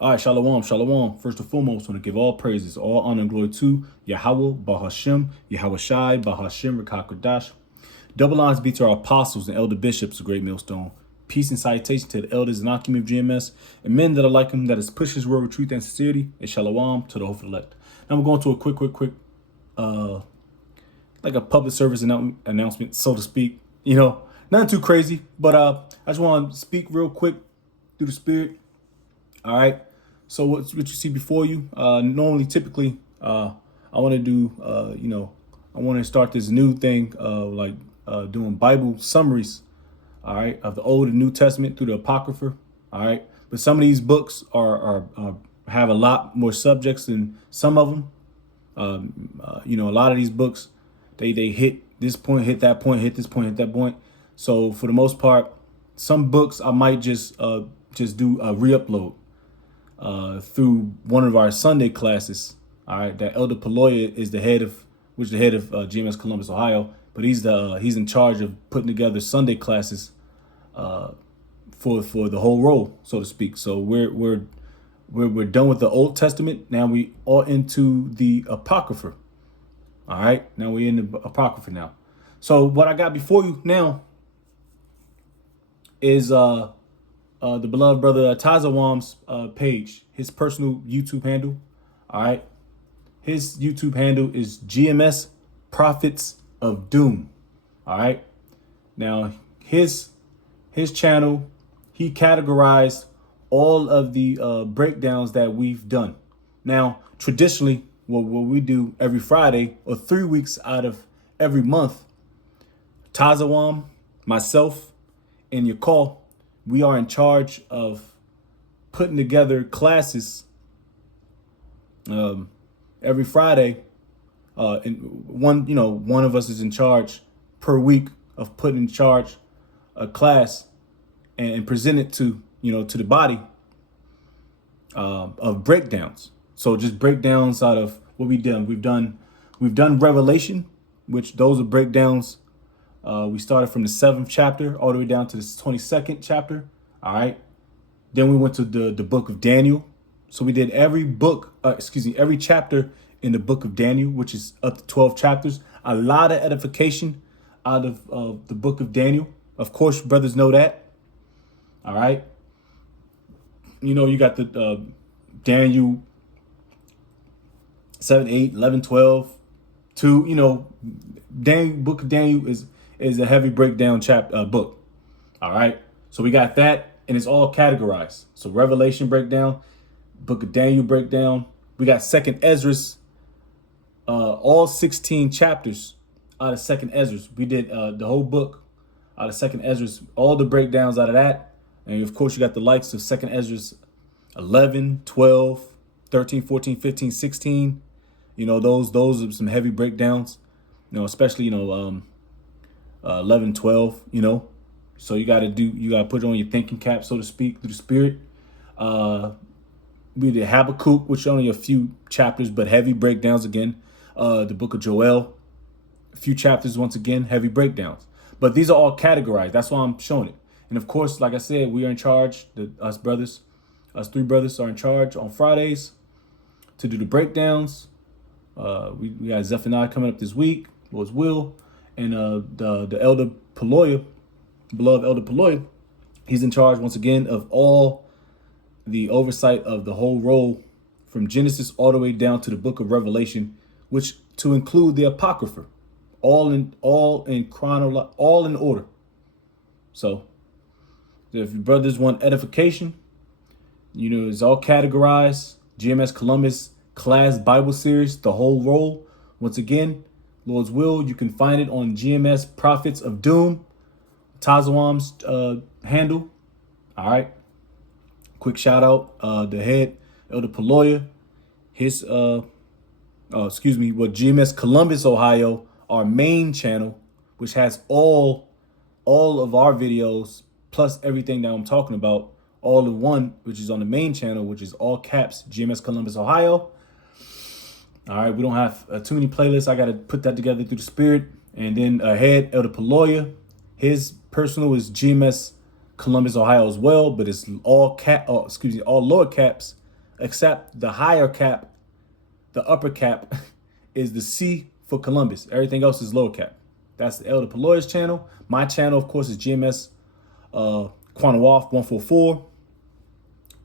All right, shalom, shalom. First and foremost, I want to give all praises, all honor and glory to Yahweh, Bahashem, Yahweh Shai, Bahashem, Rakakwadash. Double honors be to our apostles and elder bishops of Great Millstone. Peace and salutation to the elders and Akim of GMS, and men that are like him, that is push his word with truth and sincerity, and shalom to the hopeful elect. Now we're going to a quick, like a public service announcement, so to speak. Nothing too crazy, but I just want to speak real quick through the spirit. All right. So what you see before you, typically, I want to do, I want to start this new thing, doing Bible summaries, all right, of the Old and New Testament through the Apocrypha, all right. But some of these books are have a lot more subjects than some of them. A lot of these books, they hit this point, hit that point, hit this point, hit that point. So for the most part, some books I might just do a re-upload through one of our Sunday classes. All right, that Elder Paloya is the head of GMS Columbus, Ohio, but he's in charge of putting together Sunday classes for the whole roll, so to speak. So we're done with the Old Testament. Now we are into the Apocrypha. All right, now we're in the Apocrypha now. So what I got before you now is the beloved brother Tazawam's page, his personal YouTube handle. All right. His YouTube handle is GMS Prophets of Doom. All right. Now, his channel, he categorized all of the breakdowns that we've done. Now, traditionally, what we do every Friday or 3 weeks out of every month, Tazawam, myself, and Yakal, we are in charge of putting together classes every Friday. And one of us is in charge per week of putting in charge a class and present it to the body of breakdowns. So just breakdowns out of what we've done. We've done Revelation, which those are breakdowns. We started from the 7th chapter all the way down to the 22nd chapter. All right. Then we went to the book of Daniel. So we did every chapter in the book of Daniel, which is up to 12 chapters. A lot of edification out of the book of Daniel. Of course, brothers know that. All right. You got the Daniel 7, 8, 11, 12, 2, book of Daniel is a heavy breakdown book. All right. So we got that, and it's all categorized. So Revelation breakdown, book of Daniel breakdown. We got Second Ezra's, all 16 chapters out of Second Ezra's. We did the whole book out of Second Ezra's, all the breakdowns out of that. And of course, you got the likes of Second Ezra's 11, 12, 13, 14, 15, 16. Those are some heavy breakdowns, especially, 11, 12, so you got to put on your thinking cap, so to speak, through the spirit. We did Habakkuk, which only a few chapters, but heavy breakdowns again. The book of Joel, a few chapters, once again, heavy breakdowns. But these are all categorized. That's why I'm showing it. And of course, like I said, we are in charge. Us three brothers are in charge on Fridays to do the breakdowns. We got Zephaniah coming up this week, Lord's will. And the elder Paloya, beloved elder Paloya, he's in charge once again of all the oversight of the whole roll from Genesis all the way down to the book of Revelation, which to include the Apocrypha, all in order. So if your brothers want edification, it's all categorized. GMS Columbus class Bible series, the whole roll. Once again, Lord's will, you can find it on GMS Prophets of Doom, Tazawam's handle. All right. Quick shout out, the head, Elder Paloya, his, GMS Columbus, Ohio, our main channel, which has all of our videos, plus everything that I'm talking about, all in one, which is on the main channel, which is all caps, GMS Columbus, Ohio. All right, we don't have too many playlists. I got to put that together through the spirit. And then ahead, Elder Paloya, his personal is GMS Columbus, Ohio as well, but it's all lower caps, except the higher cap, the upper cap is the C for Columbus. Everything else is lower cap. That's the Elder Peloy's channel. My channel, of course, is GMS Quantum Waff 144.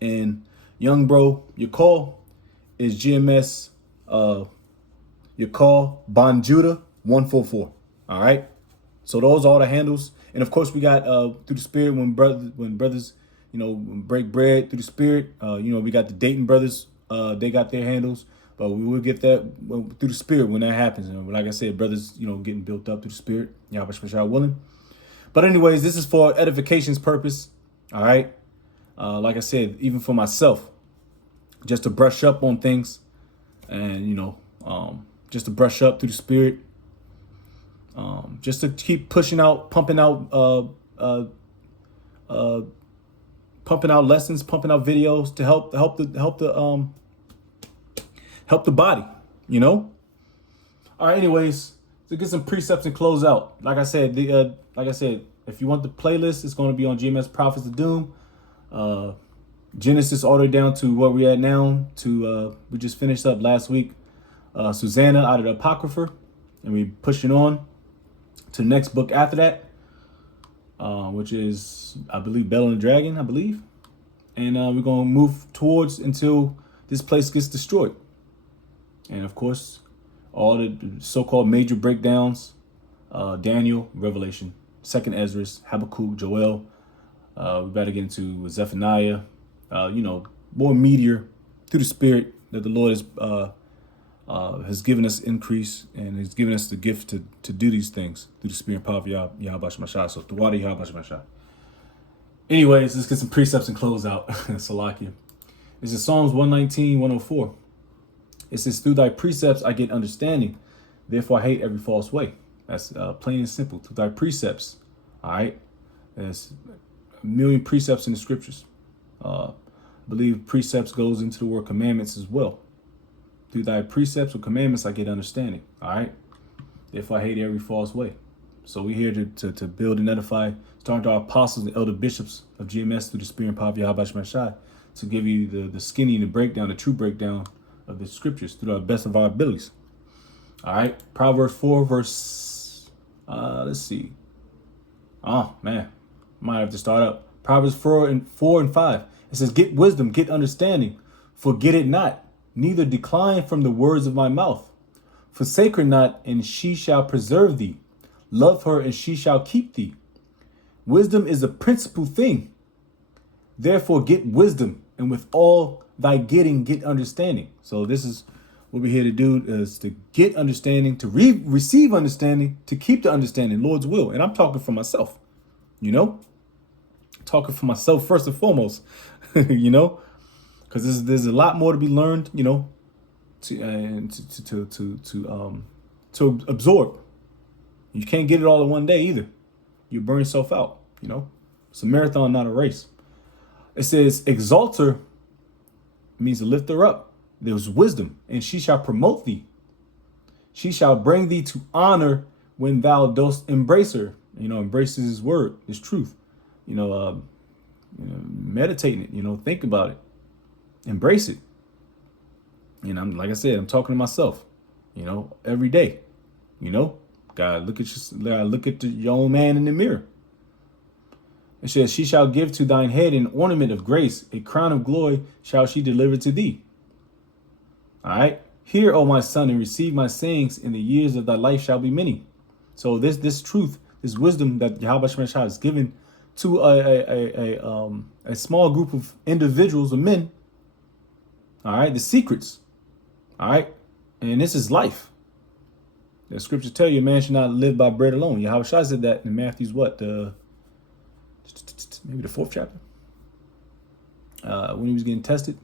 And young bro, your call is GMS your call Bonjuda 144. All right. So those are all the handles. And of course, we got Through the Spirit when brothers, break bread through the Spirit. We got the Dayton brothers. They got their handles. But we will get that through the Spirit when that happens. And like I said, brothers, getting built up through the Spirit. Yahweh Shah willing. But anyways, this is for edification's purpose. All right. Like I said, even for myself, just to brush up on things and, just to brush up through the Spirit. Just to keep pumping out lessons, pumping out videos to help the body, All right. Anyways, to get some precepts and close out. Like I said, if you want the playlist, it's going to be on GMS Prophets of Doom. Genesis all the way down to where we at now. We just finished up last week. Susanna out of the Apocrypha, and we pushing on to the next book after that, which is, I believe, Bell and the Dragon, I believe. And we're going to move towards until this place gets destroyed. And of course, all the so-called major breakdowns, Daniel, Revelation, 2nd Ezra, Habakkuk, Joel. We better get into Zephaniah, more meteor through the Spirit that the Lord has given us increase and has given us the gift to do these things through the Spirit and power of Yahweh Shemashah. So, through water, Yahweh Shemashah. Anyways, let's get some precepts and close out. Salakia. This is Psalms 119, 104. It says, through thy precepts I get understanding. Therefore I hate every false way. That's plain and simple. Through thy precepts. All right. There's a million precepts in the scriptures. I believe precepts goes into the word commandments as well. Through thy precepts or commandments I get understanding. All right. Therefore I hate every false way. So we're here to build and edify, starting to our apostles and elder bishops of GMS through the Spirit and power of Yahweh Shemashah to give you the skinny and the breakdown, the true breakdown of the scriptures through our best of our abilities. All right. Proverbs 4 verse, let's see. Oh man, might have to start up. Proverbs 4 and 5. It says, get wisdom, get understanding, forget it not, neither decline from the words of my mouth. Forsake her not, and she shall preserve thee. Love her, and she shall keep thee. Wisdom is a principal thing. Therefore get wisdom, and with all thy getting, get understanding. So this is what we're here to do, is to get understanding, to receive understanding, to keep the understanding, Lord's will. And I'm talking for myself, talking for myself first and foremost, because there's a lot more to be learned, to absorb. You can't get it all in one day either. You burn yourself out, It's a marathon, not a race. It says, exalt her means to lift her up. There's wisdom, and she shall promote thee. She shall bring thee to honor when thou dost embrace her. Embraces his word, his truth. Meditating it, think about it. Embrace it. And I'm, like I said, I'm talking to myself, every day, gotta look at your own man in the mirror. It says, she shall give to thine head an ornament of grace, a crown of glory shall she deliver to thee. All right. Hear, O my son, and receive my sayings, and the years of thy life shall be many. So this truth, this wisdom that Yahweh Shemashah has given to a small group of individuals or men. All right. The secrets. All right. And this is life. The scriptures tell you, man should not live by bread alone. Yahweh Shai said that in Matthew's maybe the 4th chapter, when he was getting tested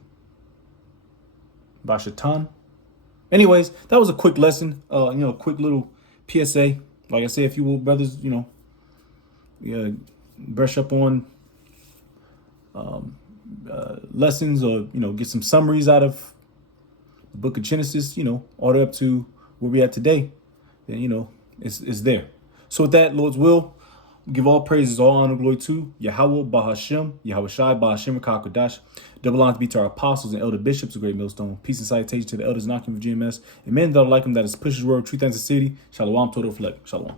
by Shaitan. Anyways, that was a quick lesson, a quick little PSA. Like I said, if you will, brothers, brush up on lessons, or get some summaries out of the book of Genesis, all the way up to where we at today, then it's there. So with that, Lord's will, Give all praises, all honor, glory to Yahweh, Bahashem, Yahweh Shai, Bahashem, Rakakodash. Double honor to be to our apostles and elder bishops of Great Millstone. Peace and salutation to the elders knocking of GMS. And men that are like him, that is push his word, truth, and the city. Shalom, total fleck. Shalom.